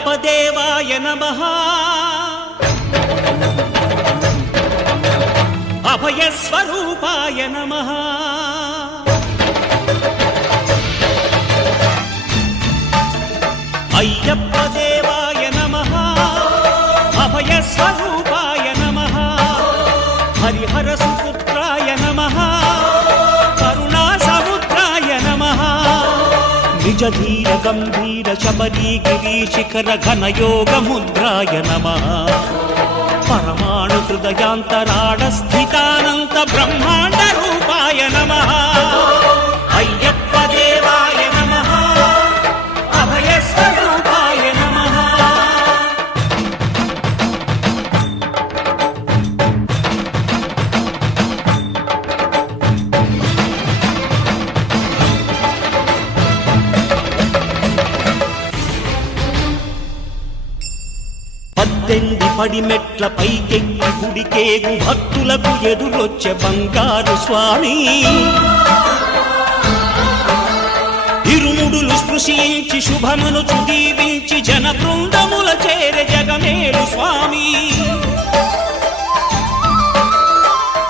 అయ్యప్ప దేవాయ నమః అభయ స్వరూపాయ నమః అయ్యప్ప దేవాయ నమః అభయ స్వరూపాయ నమః హరిహర సుపుత్రాయ నమః కరుణా సముద్రాయ నమః నిజ ధీర గంభీర శబరీ గిరి శిఖర ఘనయోగ ముద్రాయ నమః పరమాణు హృదయాంతరాళ స్థితానంత బ్రహ్మాండ రూపాయ నమః అయ్యప్ప దేవాయ నమః అభయ స్వరూపాయ నమః పద్దెంది పడిమెట్ల పైకెక్కి గుడికేగు భక్తులకు ఎదురొచ్చే బంగారు స్వామి ఇరుముడులు స్పృశించి శుభమును దీవించి జన బృందముల చేరే జగమేలు స్వామి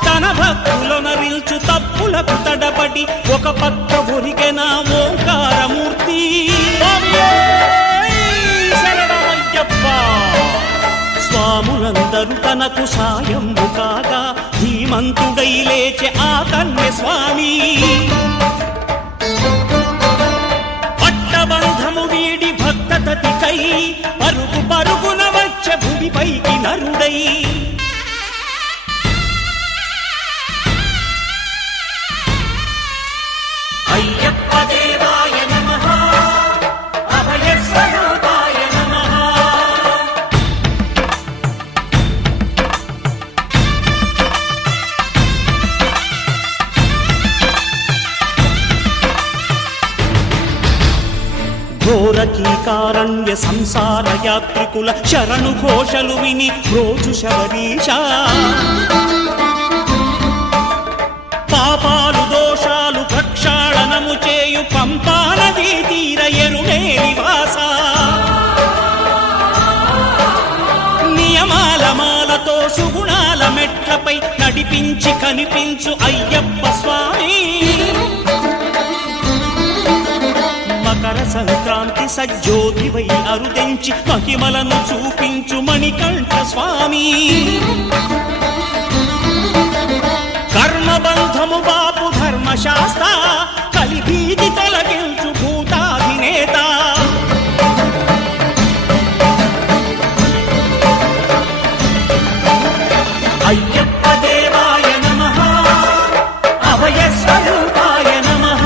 తన భక్తులనరిల్చు తప్పులకు తడబడి ఒక పక్క ఒరిగెన ఓంకారమూర్తి స్వాములందరూ తనకు సాయము కాగా ధీమంతుడై లేచే ఆ కన్య స్వామి పట్టబంధము వీడి భక్తతతికై పరుగు పరుగున వచ్చే భూమిపైకి నరుడై అయ్యప్ప దేవాయ నమః అభయ స్వరూపాయ నమః ఘోరకీకారణ్య సంసార యాత్రికుల శరణు ఘోషలు విని రోజు శబరీష పాపాలు దోషాలు ప్రక్షాళనము చేయు పంపా నదీ తీర ఎరుడే నివాస నియమాల మాలతో సుగుణాల మెట్లపై నడిపించి కనిపించు అయ్యప్ప స్వామి మకర సంక్రాంతి సజ్జోతివై అరుదెంచి మహిమలను చూపించు మణికంఠ స్వామి కర్మబంధము బాపు ధర్మశాస్త్ర కలిభీతి తొలగించు భూతాధినేత అయ్యప్ప దేవాయ నమః అభయ స్వరూపాయ నమః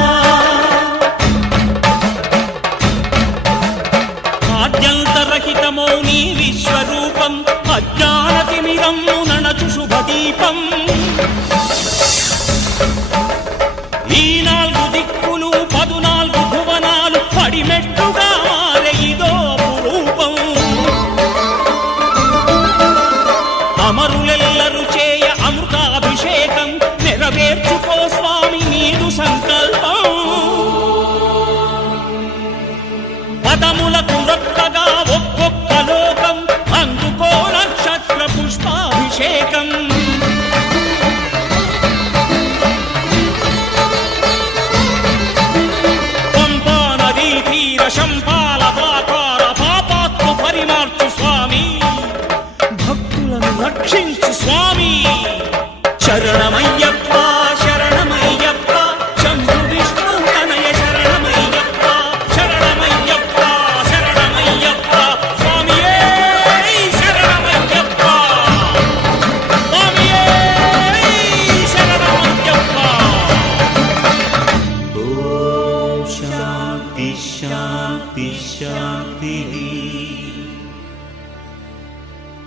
ఆద్యంతరహితమో నీ విశ్వరూపం అజ్ఞానతిమిరము నణచు శుభదీపం ఈ 4 దిక్కులు 14 భువనాలు పడిమెట్టుగా